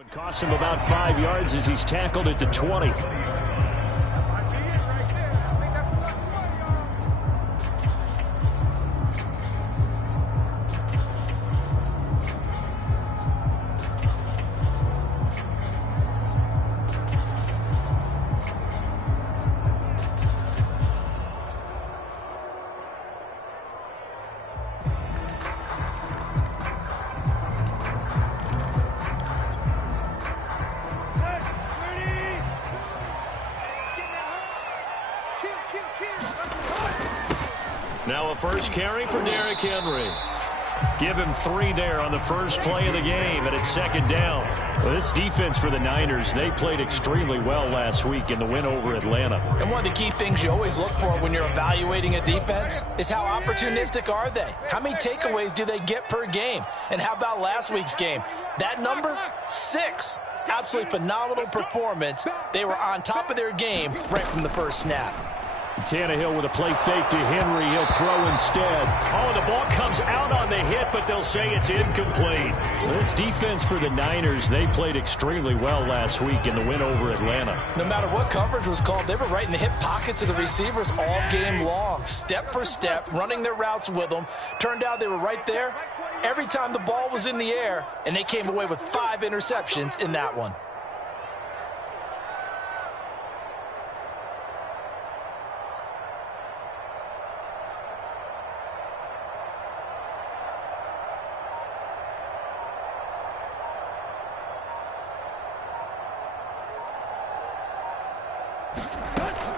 Would cost him about 5 yards as he's tackled at the 20. Now a first carry for Derrick Henry. Give him 3 there on the first play of the game, and it's second down. Well, this defense for the Niners, they played extremely well last week in the win over Atlanta. And one of the key things you always look for when you're evaluating a defense is how opportunistic are they? How many takeaways do they get per game? And how about last week's game? That number, 6. Absolutely phenomenal performance. They were on top of their game right from the first snap. Tannehill with a play fake to Henry. He'll throw instead. Oh, the ball comes out on the hit, but they'll say it's incomplete. This defense for the Niners, they played extremely well last week in the win over Atlanta. No matter what coverage was called, they were right in the hip pockets of the receivers all game long, step for step, running their routes with them. Turned out they were right there every time the ball was in the air, and they came away with 5 interceptions in that one.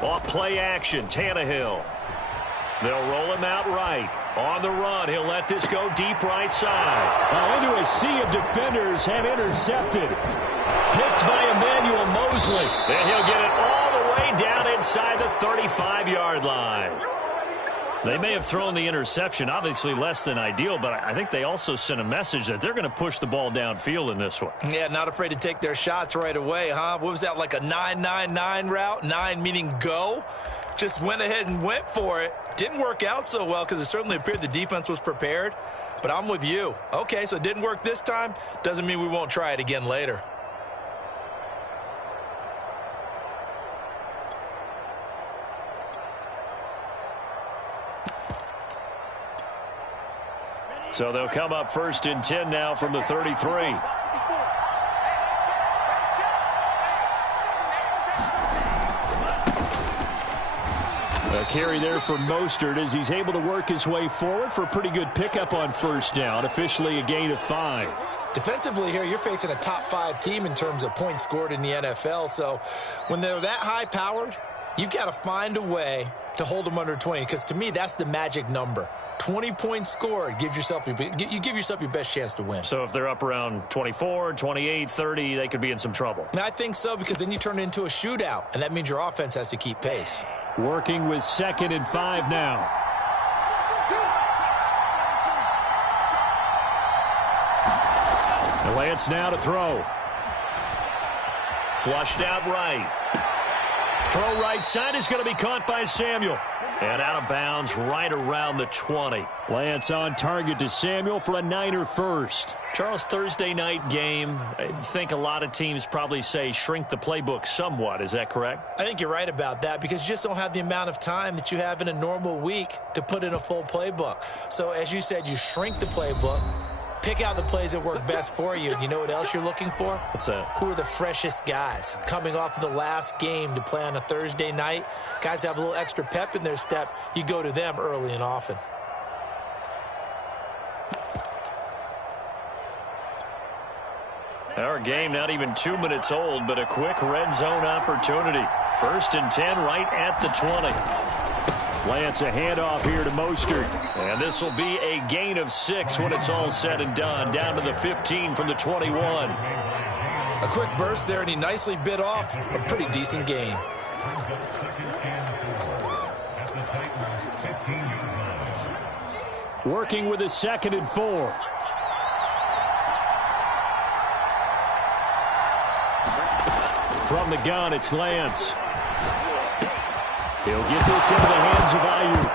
Off play action, Tannehill. They'll roll him out right. On the run, he'll let this go deep right side. Well, into a sea of defenders and intercepted. Picked by Emmanuel Mosley. And he'll get it all the way down inside the 35-yard line. They may have thrown the interception, obviously less than ideal, but I think they also sent a message that they're going to push the ball downfield in this one. Yeah, not afraid to take their shots right away, huh? What was that, like a 9-9-9 route? 9 meaning go? Just went ahead and went for it. Didn't work out so well because it certainly appeared the defense was prepared. But I'm with you. Okay, so it didn't work this time. Doesn't mean we won't try it again later. So they'll come up 1st and 10 now from the 33. A carry there for Mostert as he's able to work his way forward for a pretty good pickup on 1st down. Officially a gain of 5. Defensively here, you're facing a top 5 team in terms of points scored in the NFL. So when they're that high-powered, you've got to find a way to hold them under 20. Because to me, that's the magic number. 20 points scored, you give yourself your best chance to win. So if they're up around 24, 28, 30, they could be in some trouble. I think so, because then you turn it into a shootout, and that means your offense has to keep pace. Working with 2nd and 5 now. Lance now to throw. Flushed out right. Throw right side is going to be caught by Samuel. And out of bounds right around the 20. Lance on target to Samuel for a Niner first. Charles, Thursday night game, I think a lot of teams probably say shrink the playbook somewhat. Is that correct? I think you're right about that because you just don't have the amount of time that you have in a normal week to put in a full playbook. So as you said, you shrink the playbook. Pick out the plays that work best for you. And you know what else you're looking for? What's that? Who are the freshest guys? Coming off of the last game to play on a Thursday night, guys have a little extra pep in their step. You go to them early and often. Our game not even 2 minutes old, but a quick red zone opportunity. 1st and 10 right at the 20. Lance a handoff here to Mostert. And this will be a gain of 6 when it's all said and done. Down to the 15 from the 21. A quick burst there, and he nicely bit off a pretty decent gain. Working with a 2nd and 4. From the gun, it's Lance. He'll get this into the hands of Ayuk.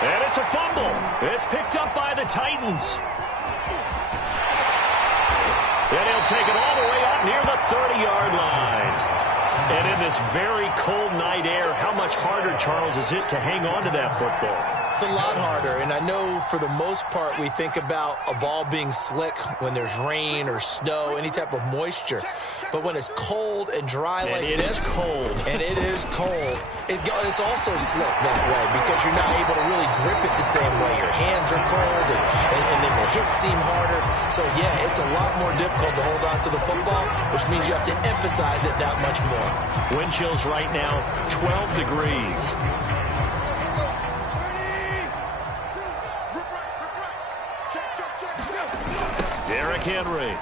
And it's a fumble. It's picked up by the Titans. And he'll He'll take it all the way out near the 30-yard line. And in this very cold night air, how much harder, Charles, is it to hang on to that football? It's a lot harder, and I know for the most part we think about a ball being slick when there's rain or snow, any type of moisture. But when it's cold and dry like this, it is cold. And it is cold, it's also slick that way because you're not able to really grip it the same way. Your hands are cold, and then the hits seem harder. So, yeah, it's a lot more difficult to hold on to the football, which means you have to emphasize it that much more. Wind chills right now, 12 degrees. Derrick Henry.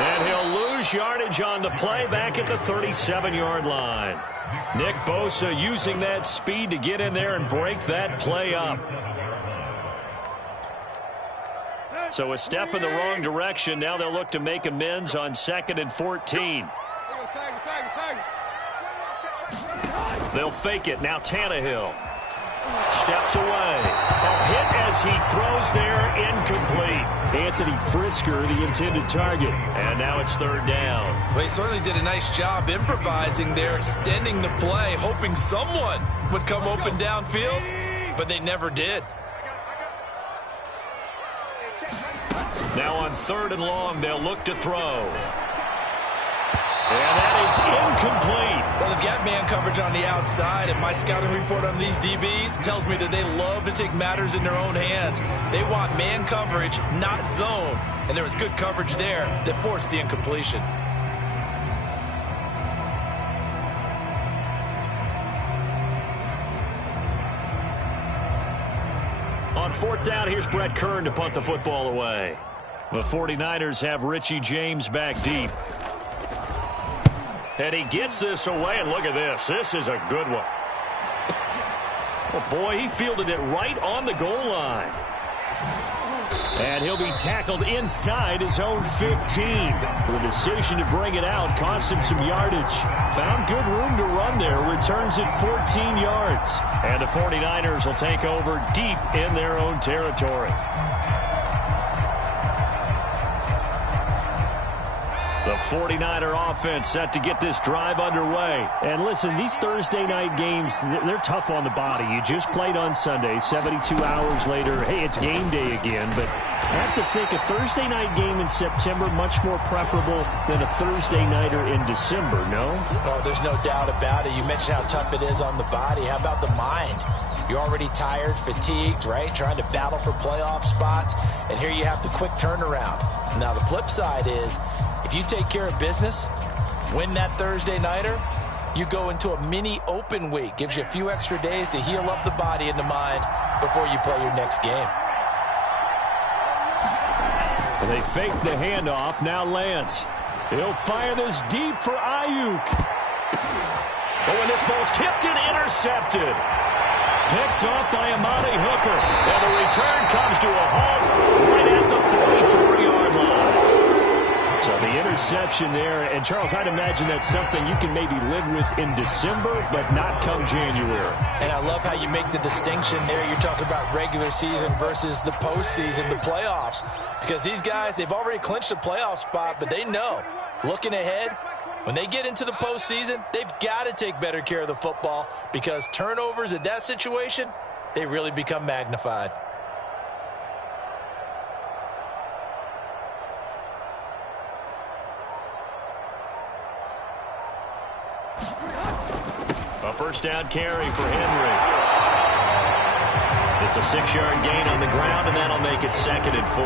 And he'll lose yardage on the play back at the 37-yard line. Nick Bosa using that speed to get in there and break that play up. So a step in the wrong direction. Now they'll look to make amends on 2nd and 14. They'll fake it. Now Tannehill steps away. A hit as he throws there, incomplete. Anthony Frisker, the intended target. And now it's 3rd down. Well, he certainly did a nice job improvising there, extending the play, hoping someone would come open downfield, but they never did. Now on 3rd and long, they'll look to throw. And that is incomplete. Well, they've got man coverage on the outside, and my scouting report on these DBs tells me that they love to take matters in their own hands. They want man coverage, not zone. And there was good coverage there that forced the incompletion. On 4th down, here's Brett Kern to punt the football away. The 49ers have Richie James back deep. And he gets this away, and look at this. This is a good one. Oh, boy, he fielded it right on the goal line. And he'll be tackled inside his own 15. The decision to bring it out cost him some yardage. Found good room to run there. Returns it 14 yards. And the 49ers will take over deep in their own territory. The 49er offense set to get this drive underway. And listen, these Thursday night games, they're tough on the body. You just played on Sunday, 72 hours later. Hey, it's game day again. But I have to think a Thursday night game in September much more preferable than a Thursday nighter in December, no? Oh, there's no doubt about it. You mentioned how tough it is on the body. How about the mind? You're already tired, fatigued, right? Trying to battle for playoff spots. And here you have the quick turnaround. Now, the flip side is, if you take care of business, win that Thursday nighter, you go into a mini open week. Gives you a few extra days to heal up the body and the mind before you play your next game. They fake the handoff. Now Lance. He'll fire this deep for Ayuk. But when this ball's tipped and intercepted. Picked off by Amani Hooker. And the return comes to a halt right at the 44-yard line. So the interception there, and Charles, I'd imagine that's something you can maybe live with in December, but not come January. And I love how you make the distinction there. You're talking about regular season versus the postseason, the playoffs. Because these guys, they've already clinched a playoff spot, but they know, looking ahead, when they get into the postseason, they've got to take better care of the football because turnovers in that situation, they really become magnified. A first down carry for Henry. It's a 6-yard gain on the ground, and that'll make it 2nd and 4.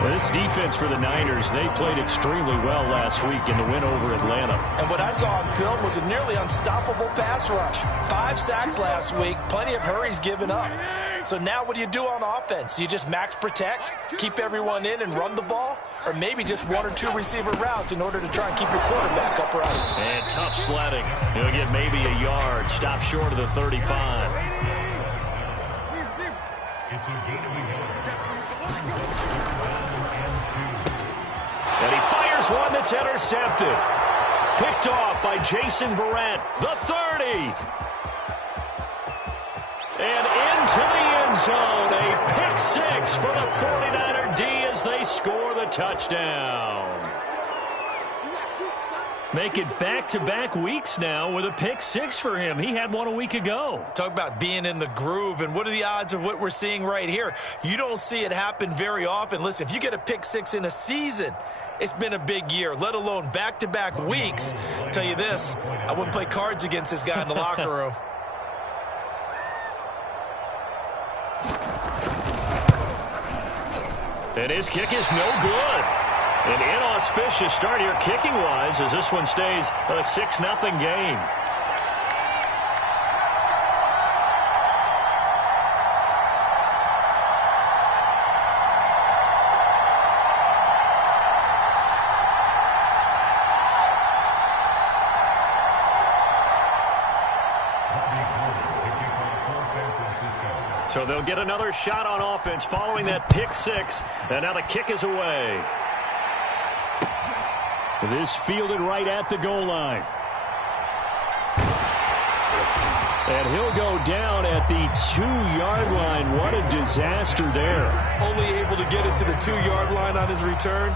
Well, this defense for the Niners, they played extremely well last week in the win over Atlanta. And what I saw on film was a nearly unstoppable pass rush. 5 sacks last week, plenty of hurries given up. So now what do you do on offense? You just max protect, keep everyone in and run the ball? Or maybe just 1 or 2 receiver routes in order to try and keep your quarterback upright? And tough sledding. He'll get maybe a yard. Stop short of the 35. And he fires one that's intercepted. Picked off by Jason Verrett. The 30. And into the end zone. A pick 6 for the 49er D as they score the touchdown. Make it back-to-back weeks now with a pick six for him. He had one a week ago. Talk about being in the groove, and what are the odds of what we're seeing right here? You don't see it happen very often. Listen, if you get a pick six in a season, it's been a big year, let alone back-to-back weeks. I'll tell you this, I wouldn't play cards against this guy in the locker room. And his kick is no good. An inauspicious start here kicking-wise as this one stays a 6-0 game. So they'll get another shot on offense following that pick six. And now the kick is away. This fielded right at the goal line. And he'll go down at the 2-yard line. What a disaster there. Only able to get it to the 2-yard line on his return.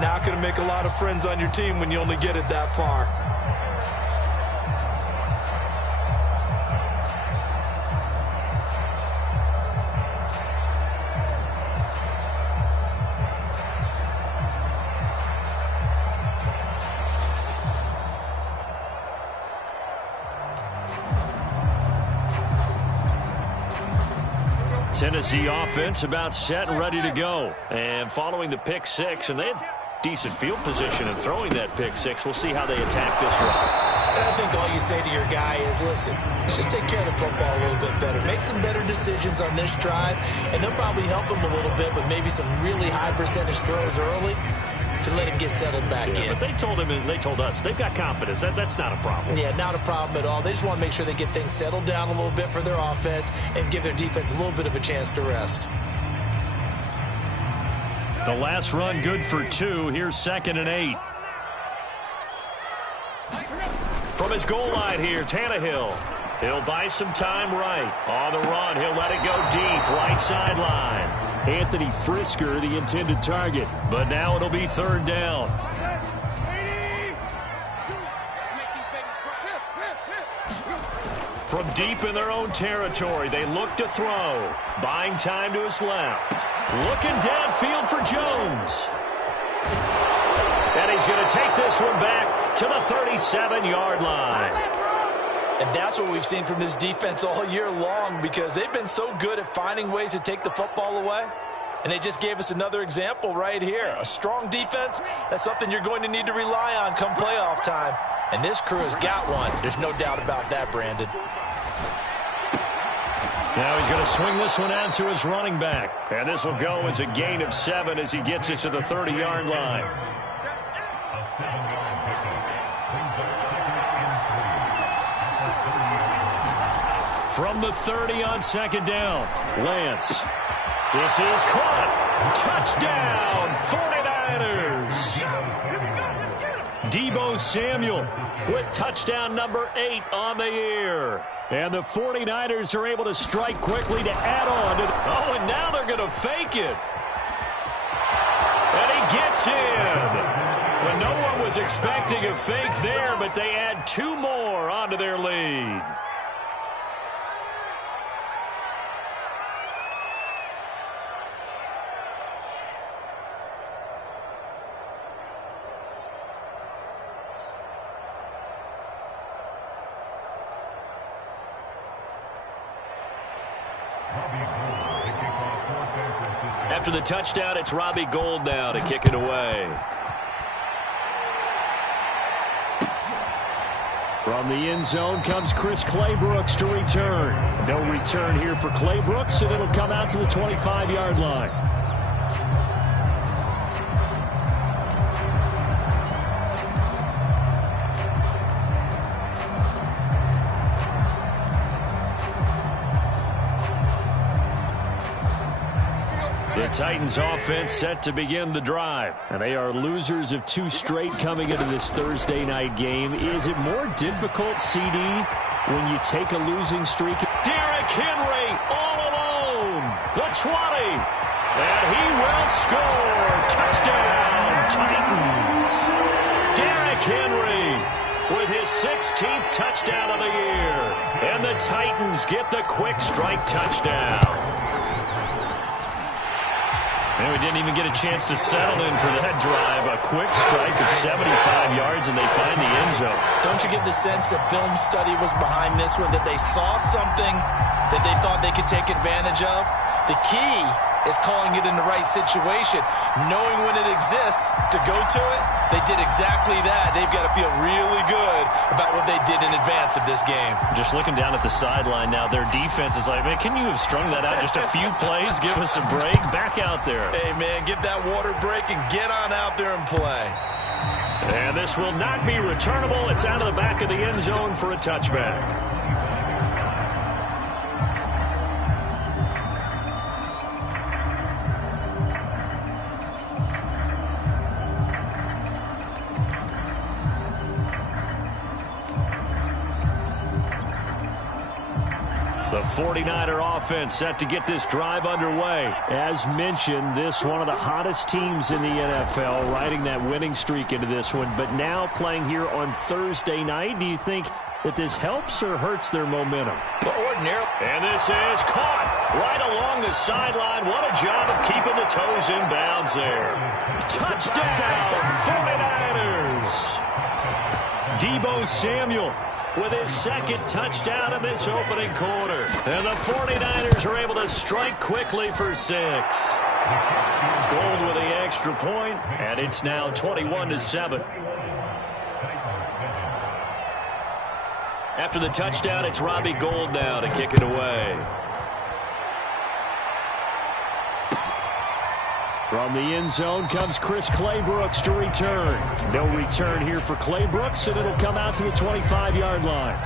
Not going to make a lot of friends on your team when you only get it that far. Tennessee offense about set and ready to go. And following the pick six, and they had decent field position in throwing that pick six. We'll see how they attack this run. And I think all you say to your guy is, listen, let's just take care of the football a little bit better. Make some better decisions on this drive, and they'll probably help him a little bit with maybe some really high percentage throws early to let him get settled back in. But they told him and they told us they've got confidence. That's not a problem. Yeah, not a problem at all. They just want to make sure they get things settled down a little bit for their offense and give their defense a little bit of a chance to rest. The last run good for 2. Here's 2nd and 8. From his goal line here, Tannehill. He'll buy some time right. On the run, he'll let it go deep, right sideline. Anthony Frisker, the intended target. But now it'll be 3rd down. From deep in their own territory, they look to throw. Buying time to his left. Looking downfield for Jones. And he's going to take this one back to the 37-yard line. And that's what we've seen from this defense all year long, because they've been so good at finding ways to take the football away. And they just gave us another example right here. A strong defense, that's something you're going to need to rely on come playoff time. And this crew has got one. There's no doubt about that, Brandon. Now he's going to swing this one out to his running back. And this will go as a gain of 7 as he gets it to the 30-yard line. From the 30 on 2nd down, Lance. This is caught. Touchdown, 49ers. Deebo Samuel with touchdown number 8 on the year. And the 49ers are able to strike quickly to add on. Oh, and now they're going to fake it. And he gets in. Well, no one was expecting a fake there, but they add 2 more onto their lead. After the touchdown, it's Robbie Gould now to kick it away. From the end zone comes Chris Claybrooks to return. No return here for Claybrooks, and it'll come out to the 25-yard line. The Titans offense set to begin the drive. And they are losers of 2 straight coming into this Thursday night game. Is it more difficult, CD, when you take a losing streak? Derrick Henry all alone. The 20. And he will score. Touchdown. Titans get the quick strike touchdown. And we didn't even get a chance to settle in for that drive. A quick strike of 75 yards, and they find the end zone. Don't you get the sense that film study was behind this one, that they saw something that they thought they could take advantage of? The key is calling it in the right situation, knowing when it exists to go to it. They did exactly that. They've got to feel really good about what they did in advance of this game. Just looking down at the sideline now, their defense is like, man, can you have strung that out just a few plays? Give us a break. Back out there. Hey, man, get that water break and get on out there and play. And this will not be returnable. It's out of the back of the end zone for a touchback. The 49er offense set to get this drive underway. As mentioned, this one of the hottest teams in the NFL, riding that winning streak into this one, but now playing here on Thursday night. Do you think that this helps or hurts their momentum? But ordinarily. And this is caught right along the sideline. What a job of keeping the toes in bounds there. Touchdown, 49ers. Deebo Samuel with his second touchdown in this opening quarter. And the 49ers are able to strike quickly for 6. Gold with the extra point, and it's now 21-7. After the touchdown, it's Robbie Gould now to kick it away. From the end zone comes Chris Claybrooks to return. No return here for Claybrooks, and it'll come out to the 25-yard line.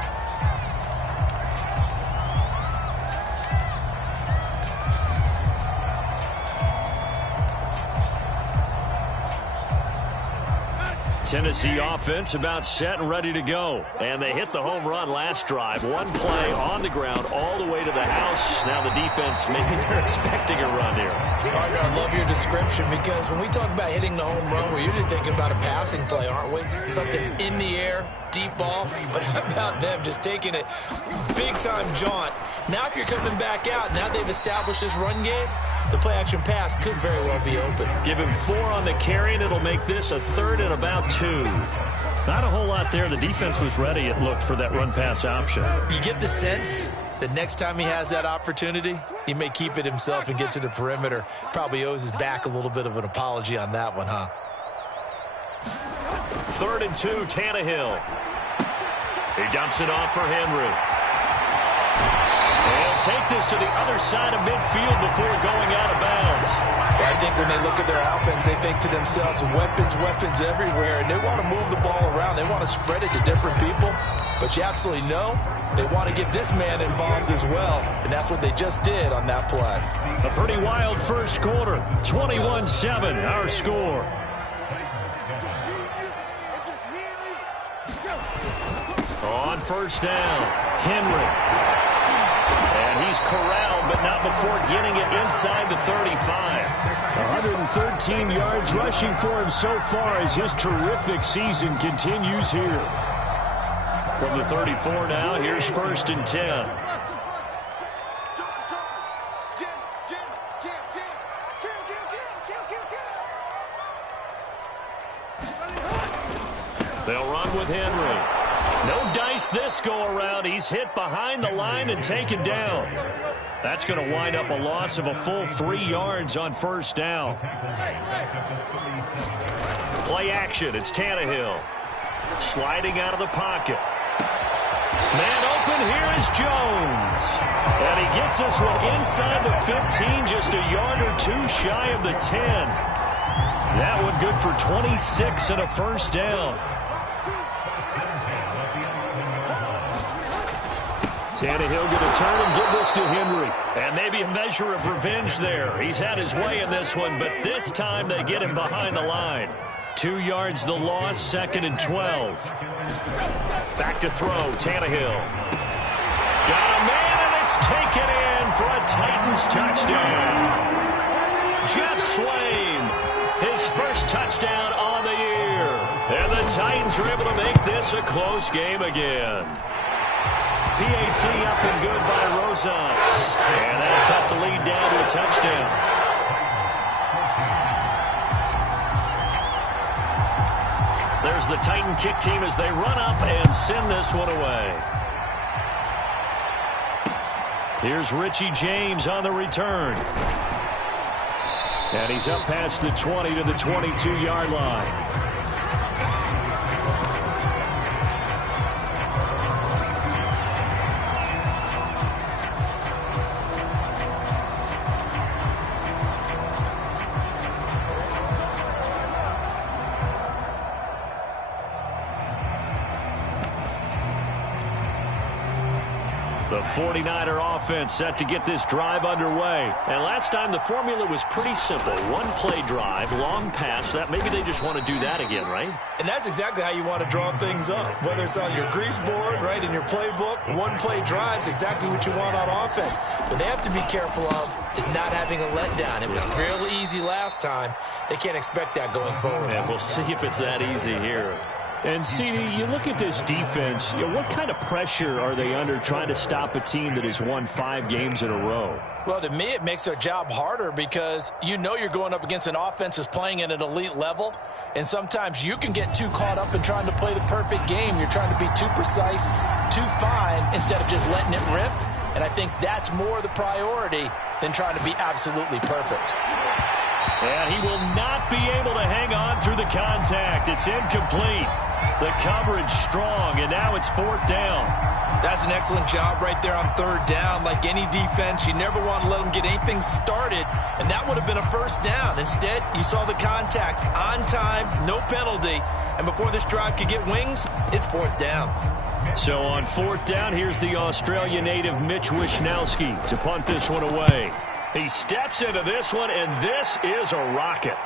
Tennessee offense about set and ready to go. And they hit the home run last drive. One play on the ground all the way to the house. Now the defense, maybe they're expecting a run here. Partner, I love your description, because when we talk about hitting the home run, we're usually thinking about a passing play, aren't we? Something in the air, deep ball. But how about them just taking it big-time jaunt? Now if you're coming back out, now they've established this run game, the play-action pass could very well be open. Give him 4 on the carry, and it'll make this a 3rd and about 2. Not a whole lot there. The defense was ready, it looked, for that run-pass option. You get the sense that next time he has that opportunity, he may keep it himself and get to the perimeter. Probably owes his back a little bit of an apology on that one, huh? 3rd and 2, Tannehill. He dumps it off for Henry. They'll take this to the other side of midfield before going out of bounds. I think when they look at their offense, they think to themselves, weapons everywhere, and they want to move the ball around. They want to spread it to different people. But you absolutely know they want to get this man involved as well, and that's what they just did on that play. A pretty wild first quarter. 21-7, our score. On first down, Henry. And he's corralled, but not before getting it inside the 35. 113 yards rushing for him so far as his terrific season continues here. From the 34 now, here's 1st and 10. They'll run with Henry. No dice this go-around. He's hit behind the line and taken down. That's going to wind up a loss of a full 3 yards on first down. Play action. It's Tannehill. Sliding out of the pocket. Man open. Here is Jones. And he gets this one inside the 15, just a yard or 2 shy of the 10. That one good for 26 and a first down. Tannehill going to turn and give this to Henry. And maybe a measure of revenge there. He's had his way in this one, but this time they get him behind the line. 2 yards the loss, 2nd and 12. Back to throw, Tannehill. Got a man, and it's taken in for a Titans touchdown. Jeff Swain, his first touchdown on the year. And the Titans are able to make this a close game again. PAT up and good by Rosas. And that'll cut the lead down to a touchdown. There's the Titan kick team as they run up and send this one away. Here's Richie James on the return. And he's up past the 20 to the 22-yard line. The 49er offense set to get this drive underway. And last time the formula was pretty simple. One play drive, long pass. That maybe they just want to do that again, right? And that's exactly how you want to draw things up. Whether it's on your grease board, right, in your playbook, one play drives exactly what you want on offense. What they have to be careful of is not having a letdown. It was real easy last time. They can't expect that going forward. And we'll see if it's that easy here. And, CD, you look at this defense, what kind of pressure are they under trying to stop a team that has won 5 games in a row? Well, to me, it makes their job harder because you know you're going up against an offense that's playing at an elite level, and sometimes you can get too caught up in trying to play the perfect game. You're trying to be too precise, too fine, instead of just letting it rip, and I think that's more the priority than trying to be absolutely perfect. And he will not be able to hang on through the contact. It's incomplete. The coverage strong, and now it's 4th down. That's an excellent job right there on 3rd down. Like any defense, you never want to let them get anything started, and that would have been a 1st down. Instead, you saw the contact on time, no penalty, and before this drive could get wings, it's 4th down. So on 4th down, here's the Australia native Mitch Wishnowsky to punt this one away. He steps into this one, and this is a rocket.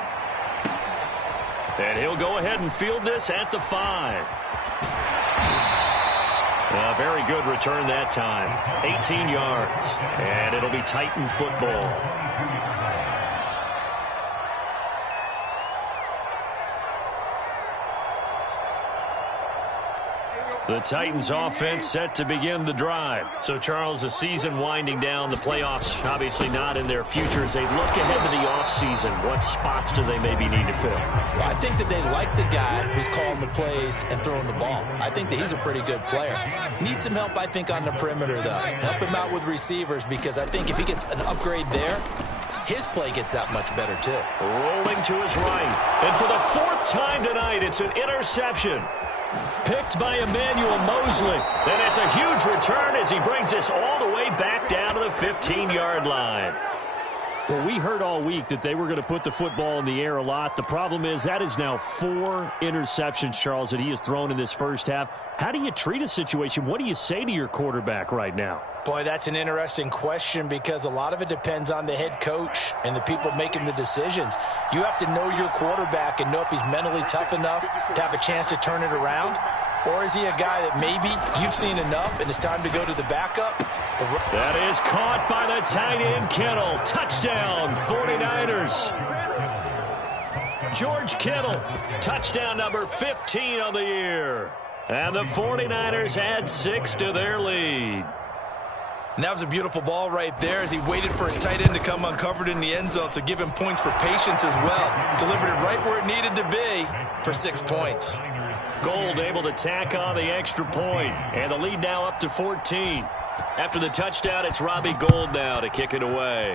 And he'll go ahead and field this at the 5. A very good return that time. 18 yards. And it'll be Titan football. The Titans offense set to begin the drive. So, Charles, the season winding down, the playoffs obviously not in their future. As they look ahead to the offseason, what spots do they maybe need to fill? Well, I think that they like the guy who's calling the plays and throwing the ball. I think that he's a pretty good player. Needs some help, I think, on the perimeter, though. Help him out with receivers, because I think if he gets an upgrade there, his play gets that much better, too. Rolling to his right. And for the 4th time tonight, it's an interception. Picked by Emmanuel Mosley. And it's a huge return as he brings this all the way back down to the 15-yard line. Well, we heard all week that they were going to put the football in the air a lot. The problem is that is now 4 interceptions, Charles, that he has thrown in this first half. How do you treat a situation? What do you say to your quarterback right now? Boy, that's an interesting question because a lot of it depends on the head coach and the people making the decisions. You have to know your quarterback and know if he's mentally tough enough to have a chance to turn it around. Or is he a guy that maybe you've seen enough and it's time to go to the backup? That is caught by the tight end, Kittle. Touchdown, 49ers. George Kittle, touchdown number 15 on the year. And the 49ers add 6 to their lead. And that was a beautiful ball right there as he waited for his tight end to come uncovered in the end zone, so give him points for patience as well. Delivered it right where it needed to be for 6 points. Gold able to tack on the extra point, and the lead now up to 14. After the touchdown, it's Robbie Gould now to kick it away.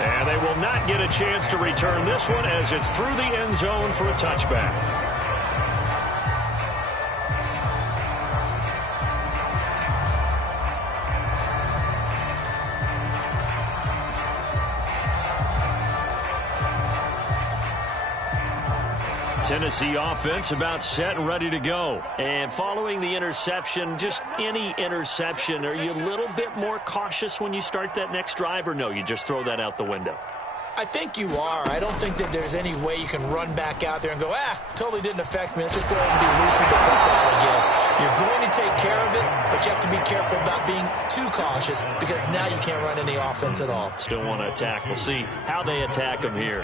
And they will not get a chance to return this one as it's through the end zone for a touchback. Tennessee offense about set and ready to go. And following the interception, just any interception, are you a little bit more cautious when you start that next drive, or no, you just throw that out the window? I think you are. I don't think that there's any way you can run back out there and go, totally didn't affect me. Let's just go ahead and be loose with the football again. You're going to take care of it, but you have to be careful about being too cautious because now you can't run any offense at all. Still want to attack. We'll see how they attack them here.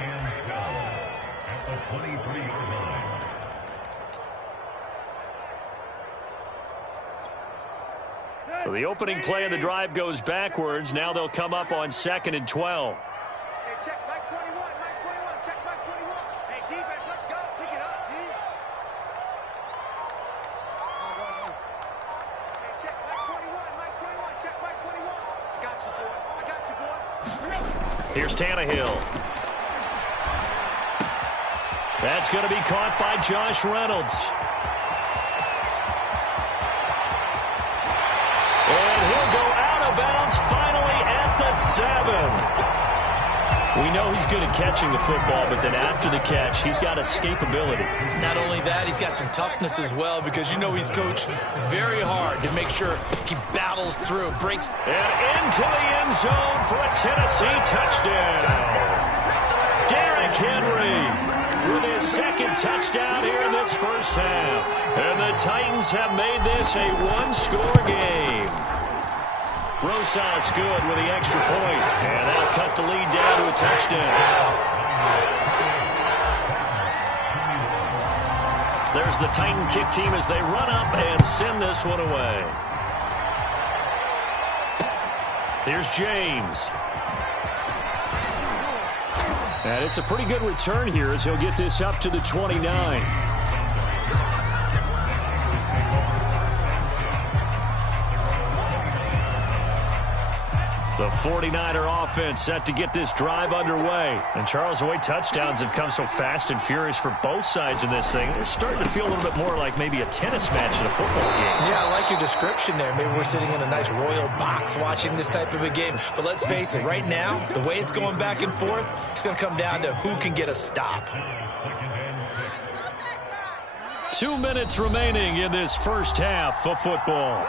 So the opening play of the drive goes backwards. Now they'll come up on 2nd and 12. Hey, check Mike 21, Mike 21, check Mike 21. Hey, defense, let's go. Pick it up, D. Hey, check Mike 21, Mike 21, check Mike 21. I got you, boy. I got you, boy. Here's Tannehill. That's going to be caught by Josh Reynolds. And he'll go out of bounds finally at the 7. We know he's good at catching the football, but then after the catch, he's got escapability. Not only that, he's got some toughness as well, because you know he's coached very hard to make sure he battles through, breaks. And into the end zone for a Tennessee touchdown. Derrick Henry with his second touchdown here in this first half. And the Titans have made this a one-score game. Rosas good with the extra point. And that'll cut the lead down to a touchdown. There's the Titan kick team as they run up and send this one away. Here's James. And it's a pretty good return here as he'll get this up to the 29. The 49er offense set to get this drive underway. And Charles, the way touchdowns have come so fast and furious for both sides in this thing, it's starting to feel a little bit more like maybe a tennis match in a football game. Yeah, I like your description there. Maybe we're sitting in a nice royal box watching this type of a game. But let's face it, right now, the way it's going back and forth, it's going to come down to who can get a stop. 2 minutes remaining in this first half of football.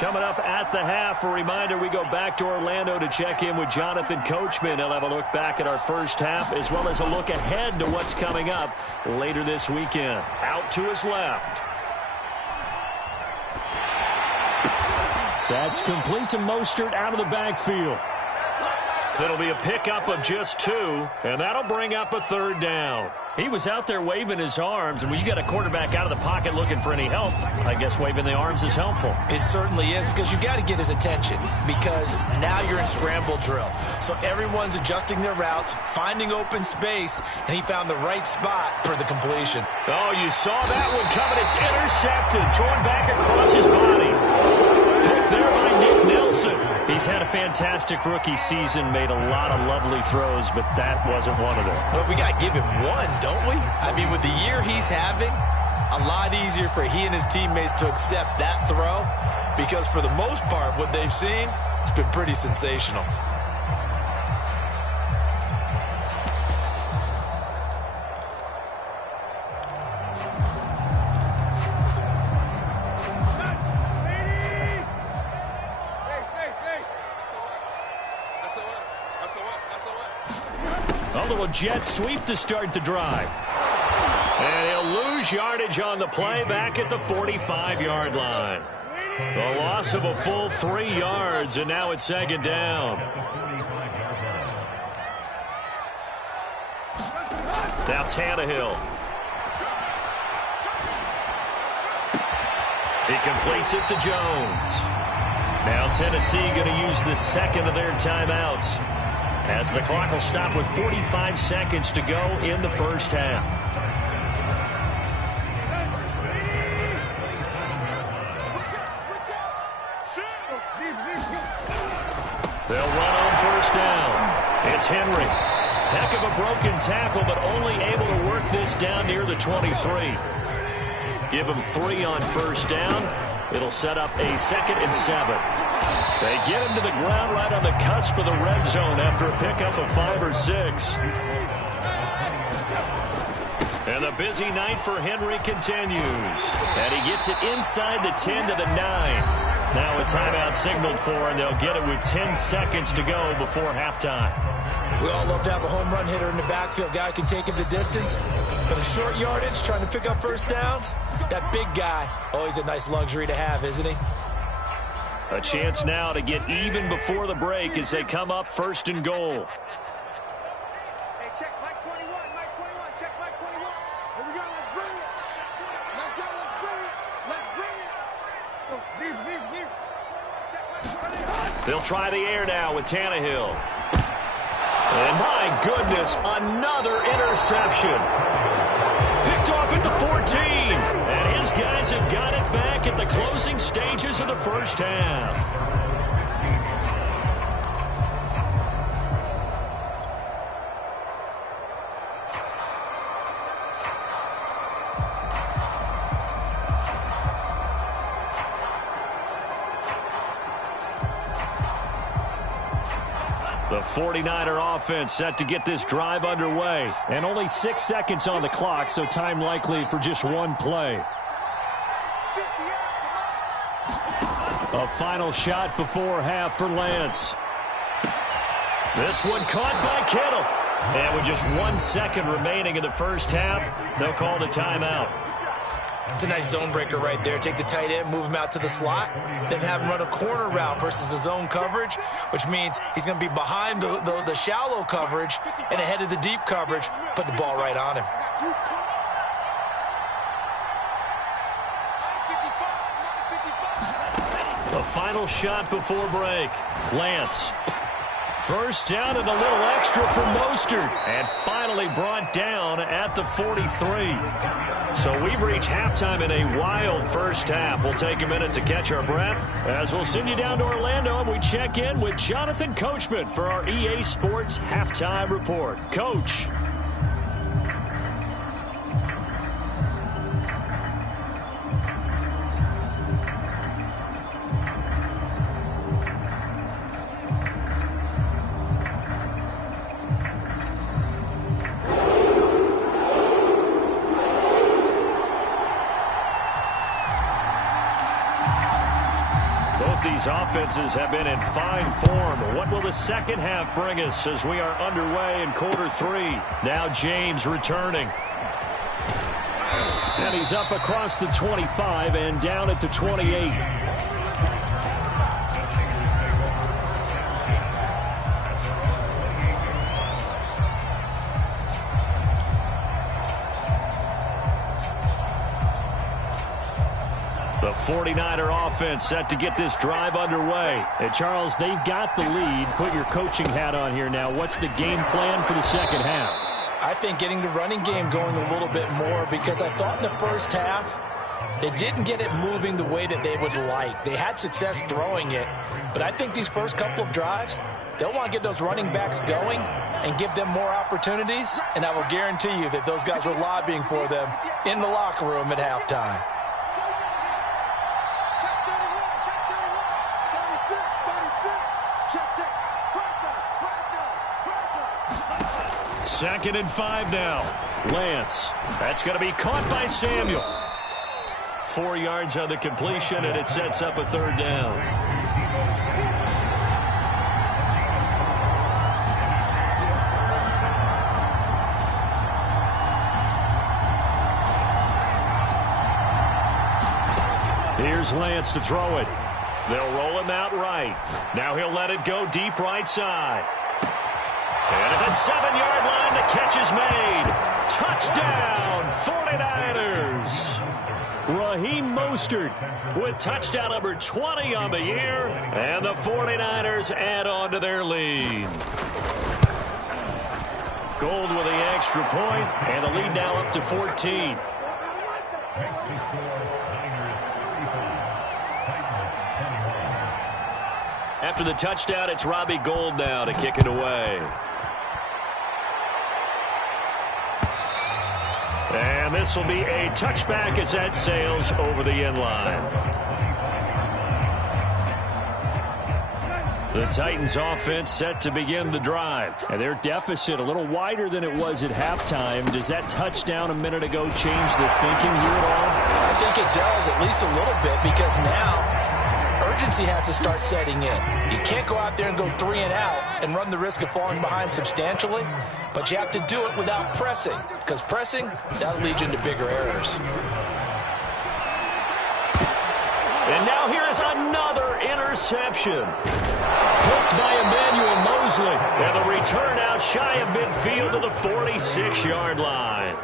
Coming up at the half, a reminder, we go back to Orlando to check in with Jonathan Coachman. He'll have a look back at our first half as well as a look ahead to what's coming up later this weekend. Out to his left. That's complete to Mostert out of the backfield. It'll be a pickup of just 2, and that'll bring up a 3rd down. He was out there waving his arms, and when you got a quarterback out of the pocket looking for any help, I guess waving the arms is helpful. It certainly is, because you got to get his attention, because now you're in scramble drill. So everyone's adjusting their routes, finding open space, and he found the right spot for the completion. Oh, you saw that one coming. It's intercepted, thrown back across his body. Picked there by Nick Nelson. He's had a fantastic rookie season, made a lot of lovely throws, but that wasn't one of them. Well, we got to give him one, don't we? I mean, with the year he's having, a lot easier for he and his teammates to accept that throw, because for the most part, what they've seen, it's been pretty sensational. Jet sweep to start the drive. And he'll lose yardage on the play back at the 45-yard line. The loss of a full 3 yards, and now it's 2nd down. Now Tannehill. He completes it to Jones. Now Tennessee going to use the 2nd of their timeouts, as the clock will stop with 45 seconds to go in the first half. They'll run on first down. It's Henry. Heck of a broken tackle, but only able to work this down near the 23. Give him 3 on first down. It'll set up a 2nd and 7. They get him to the ground right on the cusp of the red zone after a pickup of 5 or 6. And the busy night for Henry continues. And he gets it inside the 10 to the 9. Now a timeout signaled for, and they'll get it with 10 seconds to go before halftime. We all love to have a home run hitter in the backfield. Guy can take it the distance. But a short yardage, trying to pick up first downs, that big guy, always a nice luxury to have, isn't he? A chance now to get even before the break as they come up 1st and goal. Hey, check Mike 21, Mike 21, check Mike 21. Here we go, let's bring it. Let's go, let's bring it. Let's bring it. They'll try the air now with Tannehill. And my goodness, another interception. Picked off at the 14. And his guys have got it back at the closing stages of the first half. The 49er offense set to get this drive underway. And only 6 seconds on the clock, so time likely for just one play. A final shot before half for Lance. This one caught by Kittle. And with just 1 second remaining in the first half, they'll call the timeout. It's a nice zone breaker right there. Take the tight end, move him out to the slot, then have him run a corner route versus the zone coverage, which means he's going to be behind the shallow coverage and ahead of the deep coverage. Put the ball right on him. The final shot before break. Lance. First down and a little extra for Mostert. And finally brought down at the 43. So we've reached halftime in a wild first half. We'll take a minute to catch our breath as we'll send you down to Orlando and we check in with Jonathan Coachman for our EA Sports Halftime Report. Coach. These offenses have been in fine form. What will the second half bring us as we are underway in quarter 3? Now James returning. And he's up across the 25 and down at the 28. The 49er offense set to get this drive underway. And Charles, they've got the lead. Put your coaching hat on here now. What's the game plan for the second half? I think getting the running game going a little bit more, because I thought in the first half they didn't get it moving the way that they would like. They had success throwing it, but I think these first couple of drives, they'll want to get those running backs going and give them more opportunities, and I will guarantee you that those guys were lobbying for them in the locker room at halftime. Second and 5 now. Lance. That's going to be caught by Samuel. 4 yards on the completion, and it sets up a third down. Here's Lance to throw it. They'll roll him out right. Now he'll let it go deep right side. And at the 7-yard line, the catch is made. Touchdown, 49ers. Raheem Mostert with touchdown number 20 on the year. And the 49ers add on to their lead. Gold with the extra point, and the lead now up to 14. After the touchdown, it's Robbie Gould now to kick it away. And this will be a touchback as that sails over the end line. The Titans offense set to begin the drive. And their deficit a little wider than it was at halftime. Does that touchdown a minute ago change the thinking here at all? I think it does, at least a little bit, because now urgency has to start setting in. You can't go out there and go 3 and out and run the risk of falling behind substantially, but you have to do it without pressing, because pressing, that'll lead you into bigger errors. And now here is another interception. Picked by Emmanuel Mosley. And the return out Just shy of midfield to the 46-yard line.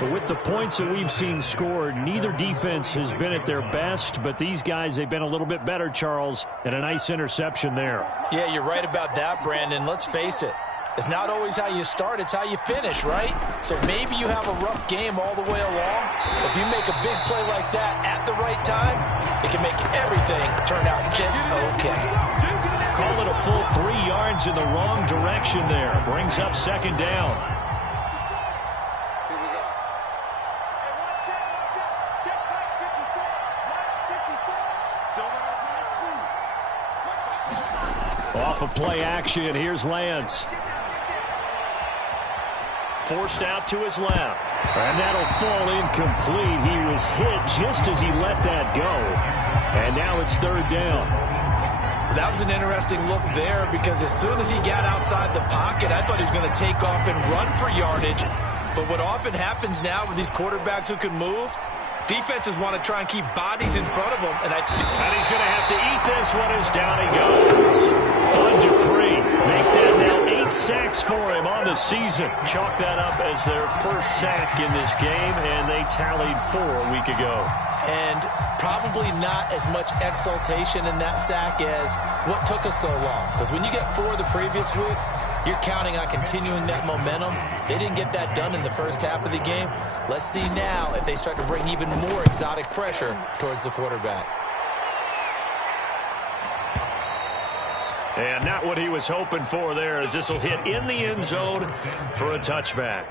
But with the points that we've seen scored, neither defense has been at their best, but these guys, they've been a little bit better, Charles, and a nice interception there. Yeah, you're right about that, Brandon. Let's face it. It's not always how you start, it's how you finish, right? So maybe you have a rough game all the way along. If you make a big play like that at the right time, it can make everything turn out just okay. Call it a full 3 yards in the wrong direction there. Brings up second down. Off of play action, here's Lance. Forced out to his left. And that'll fall incomplete. He was hit just as he let that go. And now it's third down. That was an interesting look there because as soon as he got outside the pocket, I thought he was going to take off and run for yardage. But what often happens now with these quarterbacks who can move, defenses want to try and keep bodies in front of them. And he's going to have to eat this one as down he goes. On Dupree. Make that now 8 sacks for him on the season. Chalk that up as their first sack in this game, and they tallied 4 a week ago. And probably not as much exultation in that sack as what took us so long. Because when you get 4 the previous week, you're counting on continuing that momentum. They didn't get that done in the first half of the game. Let's see now if they start to bring even more exotic pressure towards the quarterback. And not what he was hoping for there, as this will hit in the end zone for a touchback.